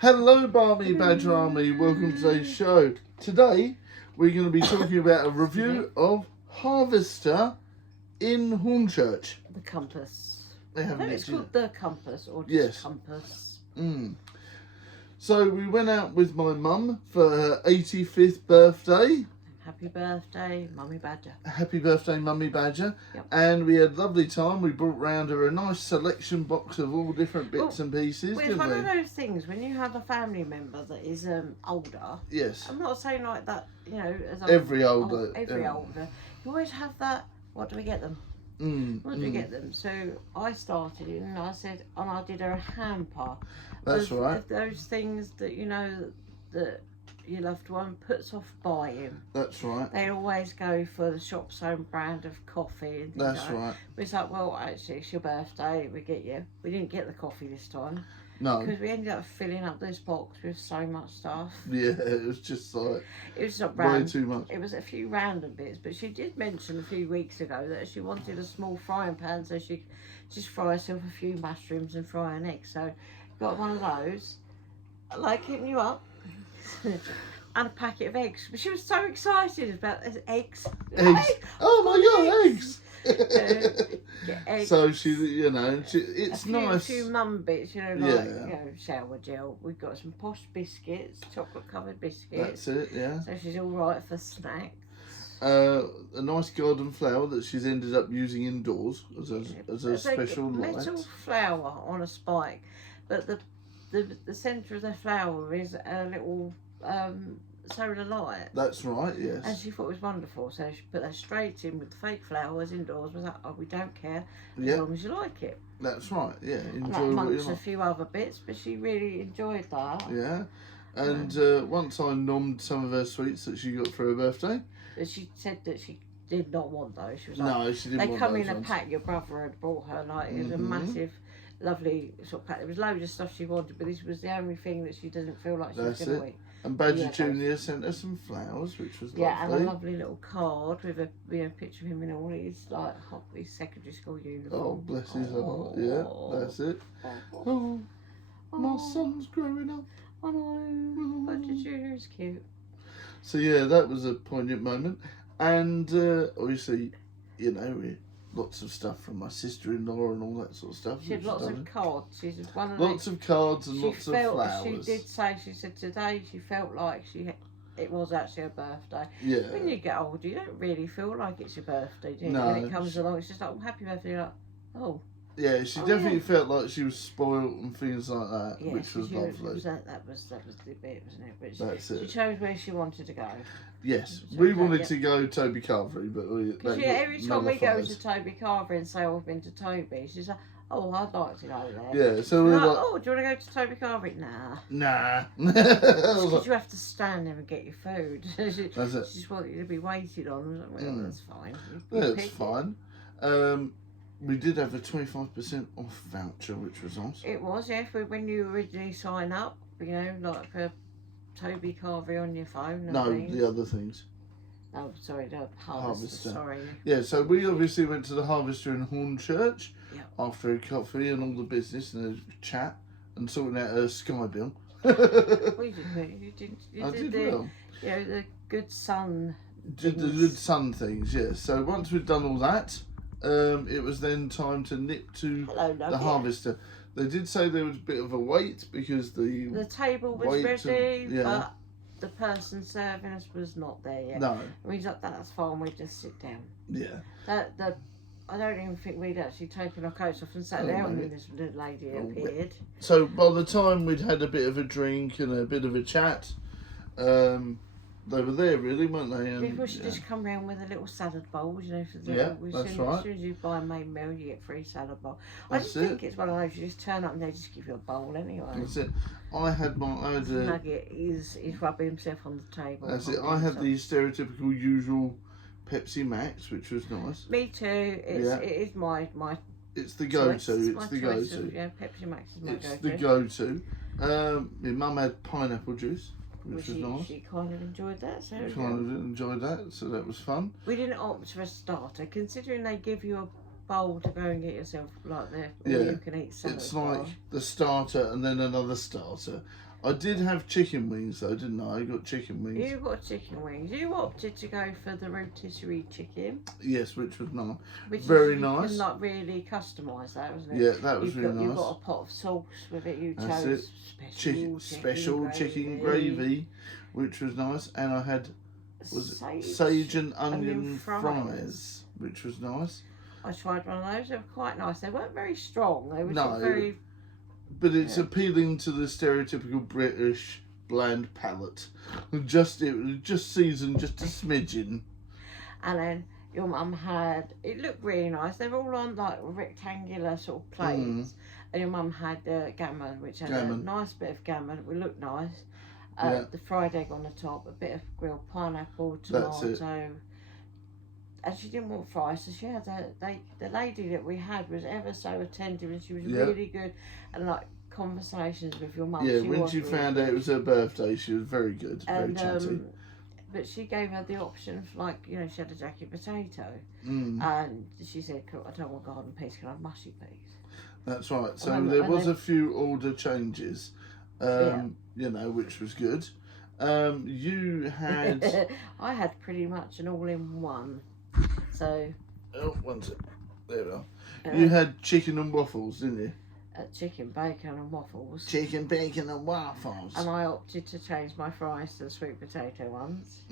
Hello, Barmy Badger Army. Welcome to today's show. Today, we're going to be talking about a review of Harvester in Hornchurch. The Compass. They I haven't think it's mentioned called The Compass or just Yes. Compass. So we went out with my mum for her 85th birthday. Happy birthday, Mummy Badger. Happy birthday, Mummy Badger. Yep. And we had a lovely time. We brought round her a nice selection box of all different bits and pieces, Well, it's didn't one we? of those things when you have a family member that is older. Yes. I'm not saying like that, you know, as Every older. older. You always have that. What do we get them? What do we get them? So I started it and I said, and I did her a hamper. That's right. Of those things that you know that your loved one puts off buying. That's right. They always go for the shop's own brand of coffee and things That's like that. right. It's like, well, actually, it's your birthday. We get you. We didn't get the coffee this time No. because we ended up filling up this box with so much stuff. Yeah, it was just like It was not way random. too much. It was a few random bits, but she did mention a few weeks ago that she wanted a small frying pan so she could just fry herself a few mushrooms and fry an egg. So got one of those. I like hitting you up. And a packet of eggs. But she was so excited about eggs. Eggs. Oh my God, eggs! Get eggs. So she, you know, it's nice. A few mum bits, you know, like Yeah. you know, shower gel. We've got some posh biscuits, chocolate covered biscuits. That's it, yeah. So she's all right for snacks. A nice garden flower that she's ended up using indoors as a It's special metal light. flower on a spike, but the centre of the flower is a little solar light. That's right, yes. And she thought it was wonderful, so she put that straight in with fake flowers indoors. Was like, oh, we don't care as long as you like it. That's right, yeah. And Enjoy that what you amongst a like. few other bits, but she really enjoyed that. Yeah. And once I nommed some of her sweets that she got for her birthday. But she said that she did not want those. She was like, No, she didn't they want come those in a ones. pack. Your brother had brought her, like, it was a massive, lovely sort of pack. There was loads of stuff she wanted, but this was the only thing that she doesn't feel like she was going to eat. And Badger Yeah, Junior sent her some flowers, which was Yeah, lovely. and a lovely little card with a picture of him in all his his secondary school uniform. Oh, bless his heart. Yeah, that's it. Oh, my son's growing up. I know. Badger Junior is cute. So yeah, that was a poignant moment. And obviously, you know, lots of stuff from my sister-in-law and all that sort of stuff. She had lots of cards. She's one of lots of cards and lots of flowers. She did say, she said today she felt like it was actually her birthday. Yeah. When you get older, you don't really feel like it's your birthday, do you? No. When it comes along, it's just like, oh, happy birthday. You're like, oh. Yeah, she definitely felt like she was spoiled and things like that, Yeah, which was lovely. That was the bit, wasn't it? But That's it. She chose where she wanted to go. Yes, So we wanted to go Toby Carvery, but Because every time we go to Toby Carvery and say, oh, I've been to Toby, she's like, oh, I'd like to go there. Yeah, so we were like, oh, do you want to go to Toby Carvery? Nah. nah. Because you have to stand there and get your food. That's it. She just wanted you to be waited on. I was like, well, that's fine. That's fine. We did have a 25% off voucher, which was nice. It was, yeah. When you originally sign up, you know, like a Toby Carvery on your phone. No, the other things. Oh, sorry, the Harvester. Sorry. Yeah, so we obviously went to the Harvester in Hornchurch after a coffee and all the business and a chat and sorting out a Sky bill. Well, you did the, you know, the good sun. Did the good sun things, yes. So once we'd done all that, it was then time to nip to the Harvester. They did say there was a bit of a wait because the table was ready, but the person serving us was not there yet. No. We thought that's fine. We just sit down. Yeah. I don't even think we'd actually taken our coats off and sat down when this little lady appeared. So by the time we'd had a bit of a drink and a bit of a chat, they were there really, weren't they? People should just come round with a little salad bowl, you know. For the, that's right. As soon as you buy a main meal, you get free salad bowl. I just think it's one of those, you just turn up and they just give you a bowl anyway. That's it. I had Nugget is rubbing himself on the table. That's it. I had the stereotypical usual Pepsi Max, which was nice. Me too. It is my. It's the go-to. It's the go-to. Yeah, Pepsi Max is my go-to. It's the go-to. My mum had pineapple juice, which was nice. She kind of enjoyed that. So enjoyed that, so that was fun. We didn't opt for a starter, considering they give you a bowl to go and get yourself like there, or you can eat salad. It's like the starter and then another starter. I did have chicken wings though, didn't I? I got chicken wings. You got chicken wings. You opted to go for the rotisserie chicken. Yes, which was nice. Which Very you nice. You can like really customise that, wasn't it? Yeah, that was really nice. You got a pot of sauce with it. You That's chose it. Special chicken gravy, which was nice, and I had sage and onion fries, which was nice. I tried one of those. They were quite nice. They weren't very strong. They were just very. But it's appealing to the stereotypical British bland palate. It was just seasoned just a smidgen. And then your mum had. It looked really nice. They were all on like rectangular sort of plates. And your mum had gammon, which had a nice bit of gammon. It would look nice. The fried egg on the top, a bit of grilled pineapple, tomato. And she didn't want fries, so she had the lady that we had was ever so attentive, and she was really good, and like conversations with your mum. Yeah, when she found out it was her birthday, she was very good, very chatty. But she gave her the option of like, she had a jacket potato, and she said, "I don't want garden peas, can I have mushy peas?" That's right. So there was a few order changes, which was good. You had. I had pretty much an all-in-one. So. Oh, one sec. There we are. You had chicken and waffles, didn't you? Chicken, bacon and waffles. Chicken, bacon and waffles. And I opted to change my fries to the sweet potato ones.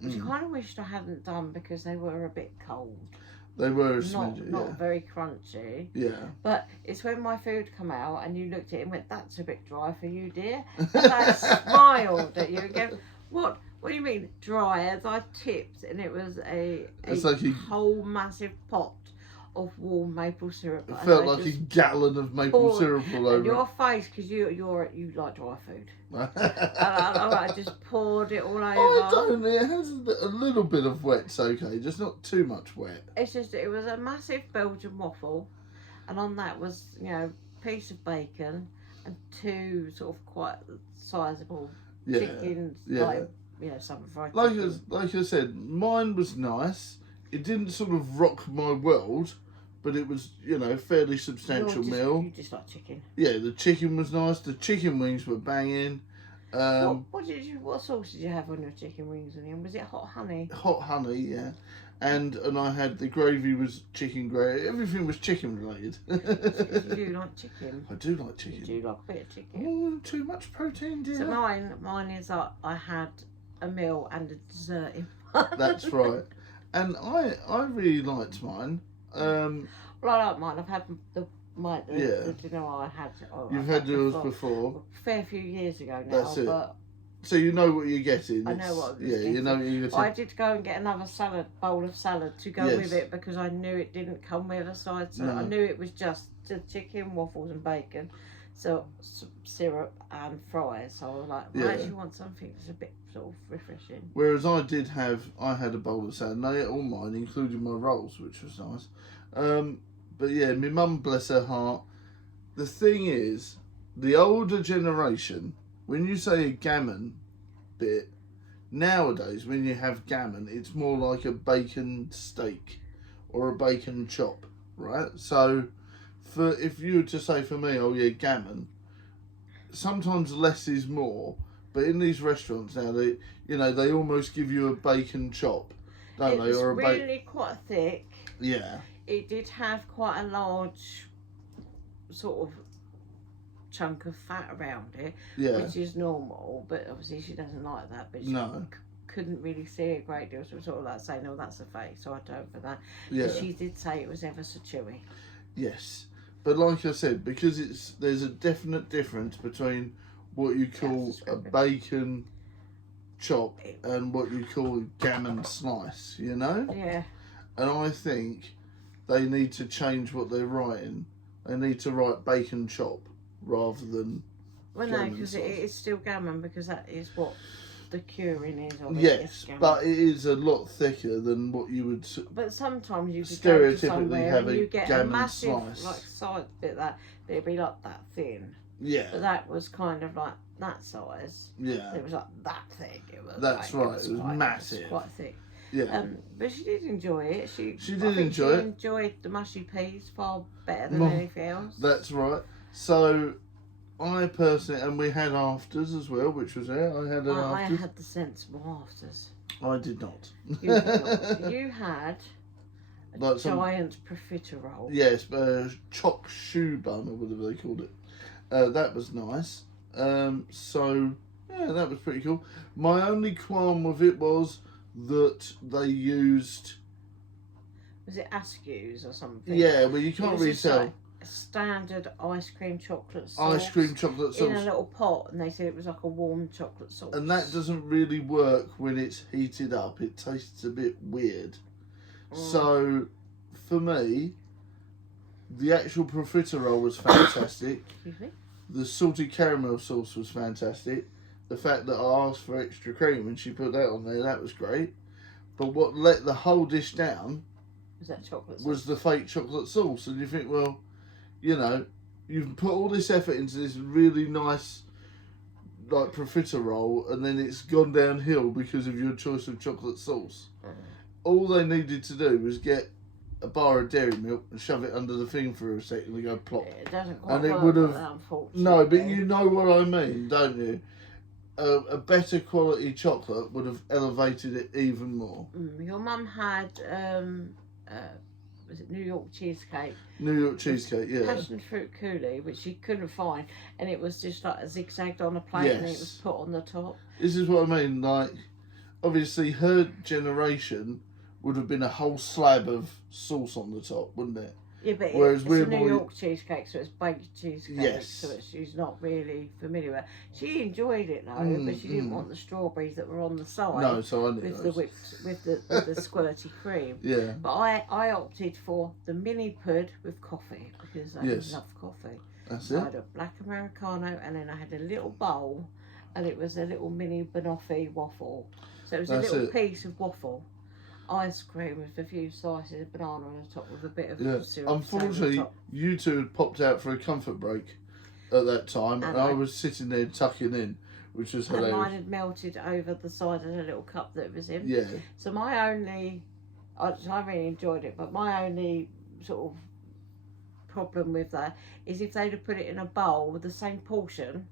Which I kind of wished I hadn't done because they were a bit cold. They were not very crunchy. Yeah. But it's when my food come out and you looked at it and went, "That's a bit dry for you, dear." And I smiled at you and go, "What? What do you mean dry?" As I tipped, and it was a whole massive pot of warm maple syrup. It felt like a gallon of maple syrup all over. And your face, because you like dry food. and I just poured it all over. I don't. It has a little bit of wet's okay, just not too much wet. It's just it was a massive Belgian waffle, and on that was a piece of bacon and two sort of quite sizable chickens. Something fried. Like I said, mine was nice. It didn't sort of rock my world, but it was, fairly substantial meal. You just like chicken. Yeah, the chicken was nice. The chicken wings were banging. What sauce did you have on your chicken wings? And was it hot honey? Hot honey, yeah. And I had the gravy was chicken gravy. Everything was chicken related. You do like chicken. I do like chicken. You do like a bit of chicken. Oh, too much protein, dear. So mine is I had a meal and a dessert in one. That's right. And I really liked mine. Well, I like mine. I've had the dinner I had. You've had yours before. A fair few years ago now. That's it. But so you know what you're getting. I know what I was getting. You know what you're getting. I did go and get another bowl of salad to go with it because I knew it didn't come with a side. So I knew it was just the chicken, waffles and bacon. So syrup and fries. So I was like, I actually want something that's a bit sort of refreshing. Whereas I had a bowl of salad. And I ate all mine, including my rolls, which was nice. But yeah, my mum, bless her heart. The thing is, the older generation, when you say a gammon bit, nowadays when you have gammon, it's more like a bacon steak or a bacon chop, right? So. If you were to say for me, gammon, sometimes less is more. But in these restaurants now, they almost give you a bacon chop, don't they? Or really quite thick. Yeah. It did have quite a large sort of chunk of fat around it, which is normal. But obviously she doesn't like that. But she couldn't really see a great deal, so sort of like saying, "No, that's a fake." So I don't for that. Yeah. But she did say it was ever so chewy. Yes. But like I said, because there's a definite difference between what you call a bacon chop and what you call a gammon slice, Yeah. And I think they need to change what they're writing. They need to write bacon chop rather than because it is still gammon because that is what the curing is of it. Yes, but it is a lot thicker than what you would. But sometimes you could stereotypically have and you get gammon a massive slice. like side bit that it'd be like that thin. Yeah. But that was kind of like that size. Yeah. It was like that thick. It was. That's right. It was massive. It was quite thick. Yeah. But she did enjoy it. She enjoyed the mushy peas far better than anything else. That's right. So, I personally, and we had afters as well, which was there. I had an I afters. had the sensible afters. I did not. You did not. You had a Like some- giant profiterole. Yes, choc shoe bun or whatever they called it. That was nice. So yeah, that was pretty cool. My only qualm with it was that they used. Was it Askews or something? Yeah, well you can't was really just tell. like a standard ice cream chocolate sauce. Ice cream chocolate in a sauce. little pot, and they said it was like a warm chocolate sauce. And that doesn't really work when it's heated up. It tastes a bit weird. So, for me, the actual profiterole was fantastic. Excuse me? The salted caramel sauce was fantastic. The fact that I asked for extra cream and she put that on there, that was great. But what let the whole dish down Was that chocolate sauce? was the fake chocolate sauce. And you think, well, you know, you've put all this effort into this really nice, like, profiterole, and then it's gone downhill because of your choice of chocolate sauce. All they needed to do was get a bar of dairy milk and shove it under the thing for a second and go plop. It doesn't quite And it work would like have- that, unfortunately. No, but you know what I mean, don't you? A better quality chocolate would have elevated it even more. Your mum had, was it New York cheesecake? New York cheesecake, yeah. Passion fruit coulis, which she couldn't find, and it was just like a zigzagged on a plate, and it Yes. was put on the top. This is what I mean, like, obviously her generation would have been a whole slab of sauce on the top, wouldn't it? Yeah, but Whereas it's we're a New more- York cheesecake, so it's baked cheesecake. Yes. So she's not really familiar with it. She enjoyed it though, but she didn't want the strawberries that were on the side. No, so I knew with the those. whipped, with the squirty cream. Yeah, But I opted for the mini pud with coffee because I Yes. love coffee. that's So I it. had a black Americano, and then I had a little bowl, and it was a little mini banoffee waffle. So it was That's a little it. piece of waffle, ice cream with a few slices of banana on the top with a bit of Yeah. syrup. Unfortunately, top. you two had popped out for a comfort break at that time, and And I I- was sitting there tucking in, which was And mine hilarious. had melted over the side of the little cup that it was in. Yeah, So my only, I really enjoyed it, but my only sort of problem with that is if they'd have put it in a bowl with the same portion,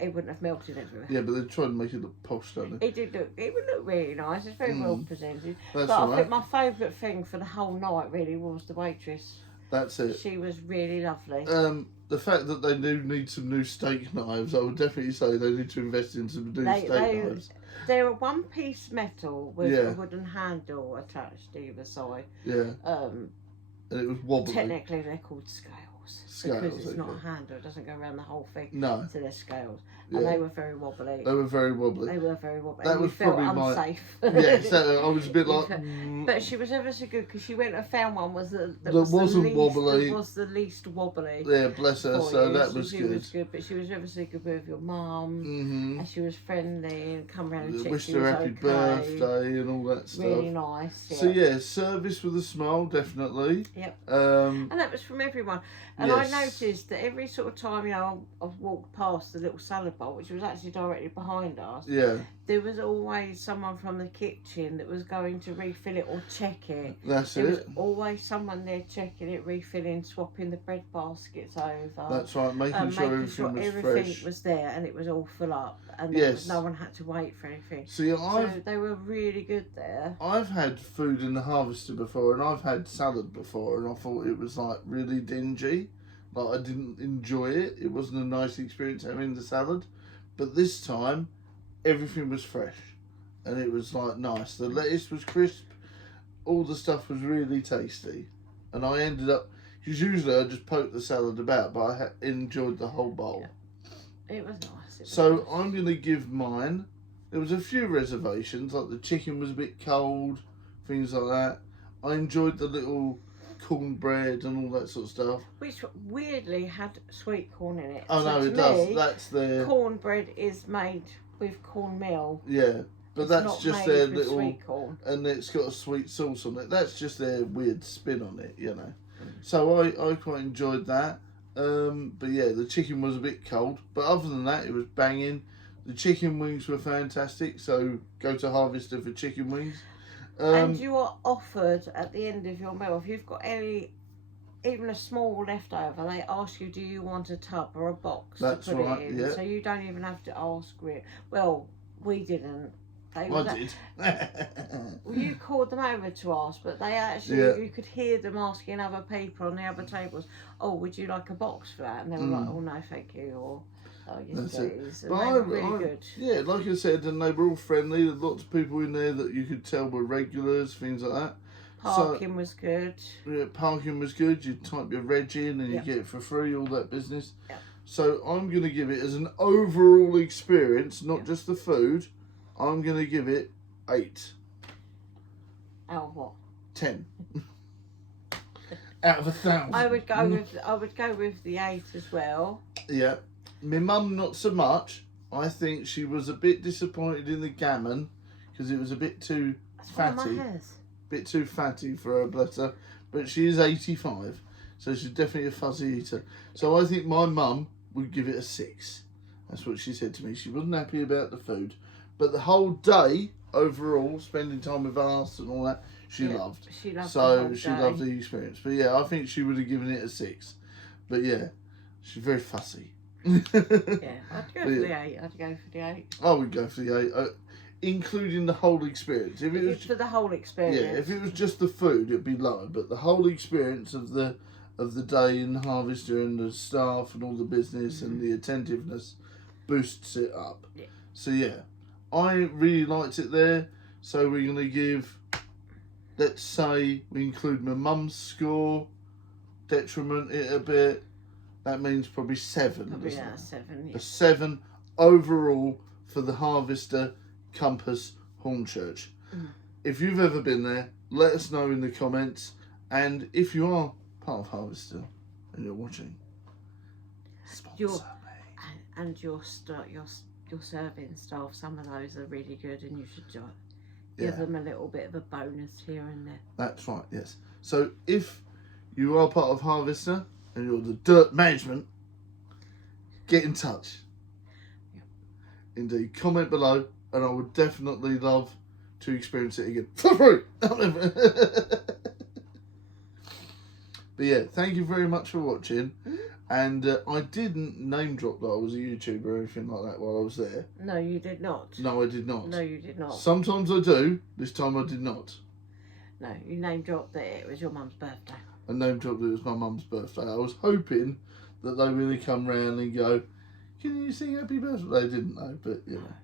it wouldn't have melted everywhere. yeah, but they tried to make it look posh, don't they? It would look really nice. It's very well presented. That's But I all think right. my favourite thing for the whole night really was the waitress. That's it. She was really lovely. The fact that they do need some new steak knives, I would definitely say they need to invest in some new steak knives. They're a one-piece metal with Yeah. a wooden handle attached either side. Yeah, and it was wobbly. Technically, they're called scales. Scales, Because it's not a okay. handle. It doesn't go around the whole thing. No, So they're scales. yeah, And they were very wobbly. they were very wobbly. They were very wobbly. That and was you felt probably my- unsafe. Yeah, so I was a bit like. But she was ever so good because she went and found one that That was wasn't the least, wobbly. That was the least wobbly. Yeah, bless her. for So you. that was she good. was good, but she was ever so good with your mum, Mm-hmm. and she was friendly and come round and check Wished she her was happy okay. birthday and all that stuff. Really nice. Yeah. So yeah, service with a smile, definitely. Yep. Um, And that was from everyone. And Yes. I noticed that every sort of time, I've walked past the little salad bowl, which was actually directly behind us, yeah, there was always someone from the kitchen that was going to refill it or check it. that's There was it. always someone there checking it, refilling, swapping the bread baskets over. That's right. Making sure everything was everything fresh. was there and it was all full up, and Yes. no one had to wait for anything. See, So they were really good there. I've had food in the Harvester before, and I've had salad before, and I thought it was like really dingy. Like I didn't enjoy it. It wasn't a nice experience having the salad. But this time, everything was fresh, and it was like nice. The lettuce was crisp. All the stuff was really tasty, and I ended up. Because usually I just poke the salad about, but I enjoyed the whole bowl. It was nice. It was So nice. I'm going to give mine. There was a few reservations, like the chicken was a bit cold, things like that. I enjoyed the little cornbread and all that sort of stuff. Which weirdly had sweet corn in it. Oh So no, to it does. me, That's their cornbread is made with cornmeal. yeah, but It's that's not just made their with little, sweet corn. and it's got a sweet sauce on it. That's just their weird spin on it, you know. So I quite enjoyed that. But yeah, the chicken was a bit cold, but other than that, it was banging. The chicken wings were fantastic, so go to Harvester for chicken wings. And you are offered at the end of your meal, if you've got any even a small leftover, they ask you, do you want a tub or a box That's to put right, it in? yeah. So you don't even have to ask it. Well, we didn't. I did. Well, you called them over to ask, but they actually, Yeah. you could hear them asking other people on the other tables, oh, would you like a box for that? And they were like, oh, no, thank you, or, oh, yes, That's please. it. And they were really good. Yeah, like I said, and they were all friendly. There's lots of people in there that you could tell were regulars, things like that. Parking was good. Yeah, parking was good. You type your reg in and you get it for free, all that business. Yep. So I'm going to give it, as an overall experience, not just the food, I'm going to give it 8. Out of what? 10. Out of 1,000. I would go with the 8 as well. Yeah. My mum, not so much. I think she was a bit disappointed in the gammon because it was a bit too fatty. Bit too fatty for her, bless her. But she is 85, so she's definitely a fuzzy eater. So I think my mum would give it a 6. That's what she said to me. She wasn't happy about the food. But the whole day, overall, spending time with us and all that, she loved. She loved loved the experience. But yeah, I think she would have given it a 6. But yeah, she's very fussy. Yeah, I'd go for the 8. I'd go for the 8. I would go for the 8, including the whole experience. If it was for the whole experience. Yeah, if it was just the food, it'd be lower. But the whole experience of the day in Harvester and the staff and all the business and the attentiveness boosts it up. Yeah. So yeah, I really liked it there. So we're going to give, let's say we include my mum's score, detriment it a bit. That means probably 7. Probably, doesn't it? 7. Yeah. A 7 overall for the Harvester Compasses Hornchurch. If you've ever been there, let us know in the comments. And if you are part of Harvester and you're watching, sponsor me. And your serving staff, some of those are really good, and you should give them a little bit of a bonus here and there. That's right, yes. So if you are part of Harvester and you're the dirt management, get in touch. Yep. Indeed, comment below, and I would definitely love to experience it again for free. But yeah, thank you very much for watching. And I didn't name drop that I was a YouTuber or anything like that while I was there. No, you did not. No, I did not. No, you did not. Sometimes I do. This time I did not. No, you name dropped that it was your mum's birthday. I name dropped that it was my mum's birthday. I was hoping that they really come round and go, can you sing happy birthday? They didn't know, but you know.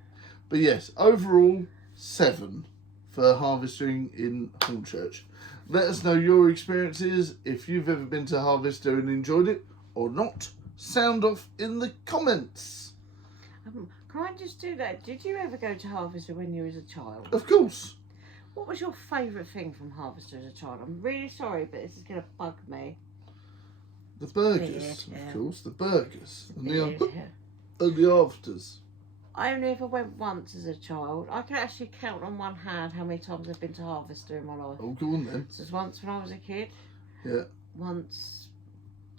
But yes, overall 7 for harvesting in Hornchurch. Let us know your experiences, if you've ever been to Harvester and enjoyed it or not. Sound off in the comments. Can I just do that? Did you ever go to Harvester when you was a child? Of course. What was your favourite thing from Harvester as a child? I'm really sorry, but this is going to bug me. The burgers, Weird, of course. The burgers. And Weird, the afters. I only ever went once as a child. I can actually count on one hand how many times I've been to Harvester in my life. Oh, go on then. So it was once when I was a kid. Yeah. Once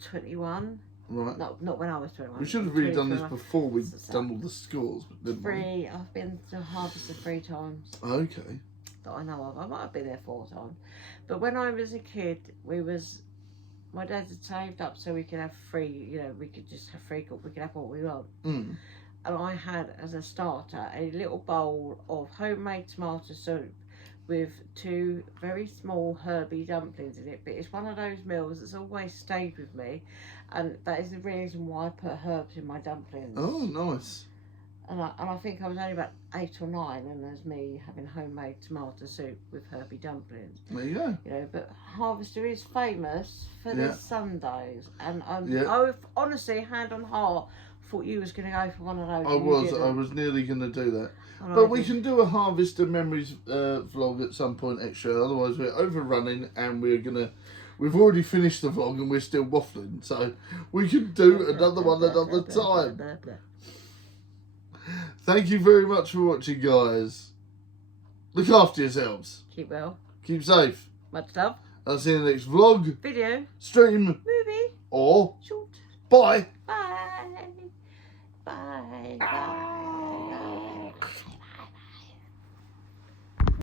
21. Right. No, not when I was 21. We should have really done this before we'd done all the scores. But 3. I've been to Harvester 3 times. Okay. That I know of. I might have been there 4 times. But when I was a kid, my dad had saved up so we could have free, we could just have free cook. We could have what we want. And I had, as a starter, a little bowl of homemade tomato soup with 2 very small herby dumplings in it. But it's one of those meals that's always stayed with me. And that is the reason why I put herbs in my dumplings. Oh, nice. And I think I was only about 8 or 9, and there's me having homemade tomato soup with herby dumplings. There you go. But Harvester is famous for their Sundays, and honestly, hand on heart, thought you was going to go for one of those. I was nearly going to do that. But we can do a Harvester Memories vlog at some point extra, otherwise we're overrunning and we've already finished the vlog and we're still waffling, so we can do another one another time. Thank you very much for watching, guys. Look after yourselves. Keep well. Keep safe. Much love. I'll see you in the next vlog, video, stream, movie, or short. bye. Bye. Bye. Bye.